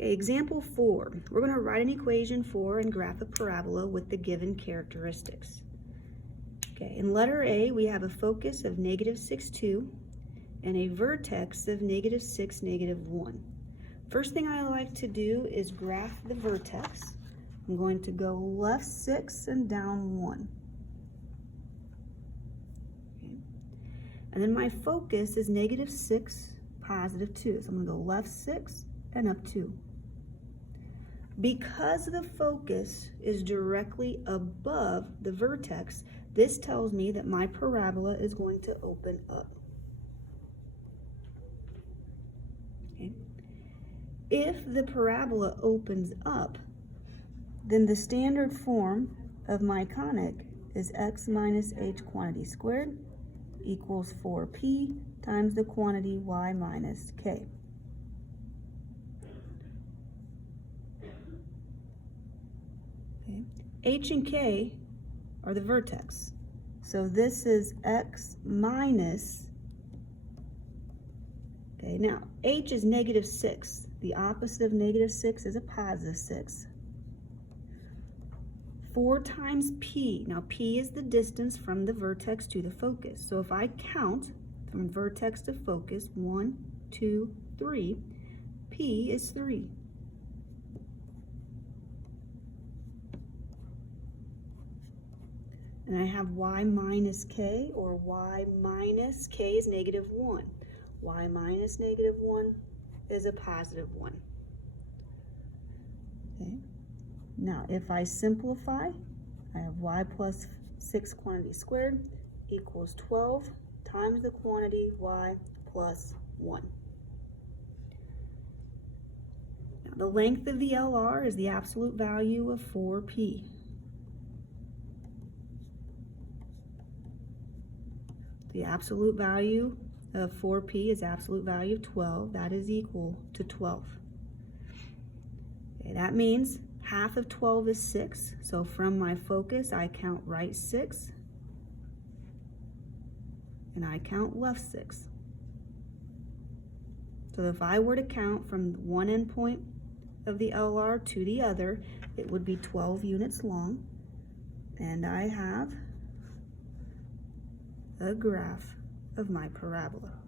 Okay, example 4. We're going to write an equation for and graph a parabola with the given characteristics. Okay, in letter A, we have a focus of -6, 2 and a vertex of -6, -1. First thing I like to do is graph the vertex. I'm going to go left 6 and down 1. Okay. And then my focus is -6, +2. So I'm going to go left 6 and up 2. Because the focus is directly above the vertex, this tells me that my parabola is going to open up. Okay. If the parabola opens up, then the standard form of my conic is x minus h quantity squared equals 4p times the quantity y minus k. Okay. H and k are the vertex. So this is x minus, okay, now h is -6. The opposite of -6 is a +6. 4 times p. Now p is the distance from the vertex to the focus. So if I count from vertex to focus, 1, 2, 3, p is 3. And I have y minus k, or y minus k is -1. Y minus -1 is a +1. Okay. Now, if I simplify, I have y plus 6 quantity squared equals 12 times the quantity y plus 1. Now, the length of the LR is the absolute value of 4p. The absolute value of 4p is absolute value of 12. That is equal to 12. Okay, that means half of 12 is 6. So from my focus, I count right 6. And I count left 6. So if I were to count from one endpoint of the LR to the other, it would be 12 units long. And I have a graph of my parabola.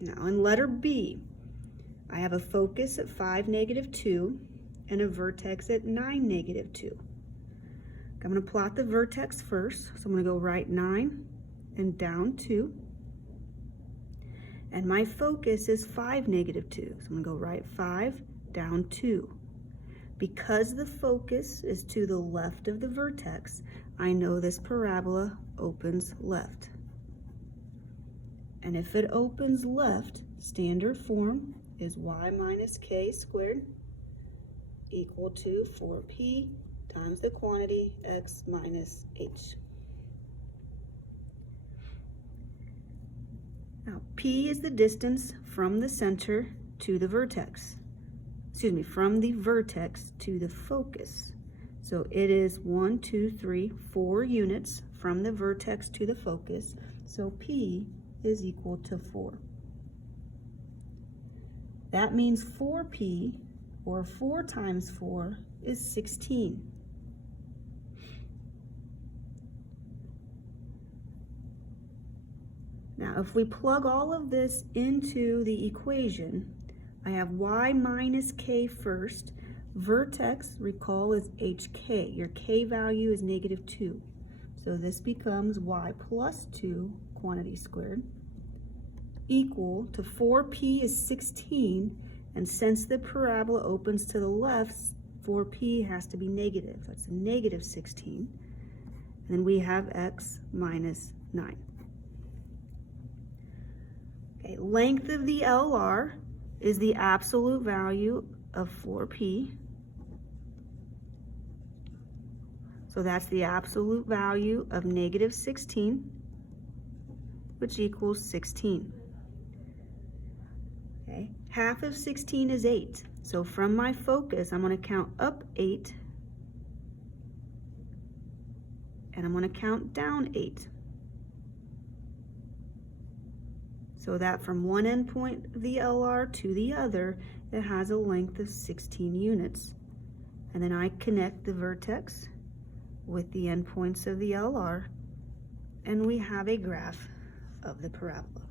Now in letter B, I have a focus at 5, -2 and a vertex at 9, -2. I'm going to plot the vertex first. So I'm going to go right 9 and down 2. And my focus is 5, -2. So I'm going to go right 5, down 2. Because the focus is to the left of the vertex, I know this parabola opens left. And if it opens left, standard form is y minus k squared equal to 4p times the quantity x minus h. Now, p is the distance from the center to the vertex. From the vertex to the focus. So it is 1, 2, 3, 4 units from the vertex to the focus. So p is equal to 4. That means 4p, or 4 times 4, is 16. Now, if we plug all of this into the equation, I have y minus k first. Vertex, recall, is hk. Your k value is -2. So this becomes y plus 2 quantity squared equal to 4p is 16. And since the parabola opens to the left, 4p has to be negative. That's a -16. And then we have x minus 9. Okay, length of the LR is the absolute value of 4p. So that's the absolute value of -16, which equals 16. Okay, half of 16 is 8. So from my focus, I'm going to count up 8, and I'm going to count down 8. So that from one endpoint of the LR to the other, it has a length of 16 units. And then I connect the vertex with the endpoints of the LR, and we have a graph of the parabola.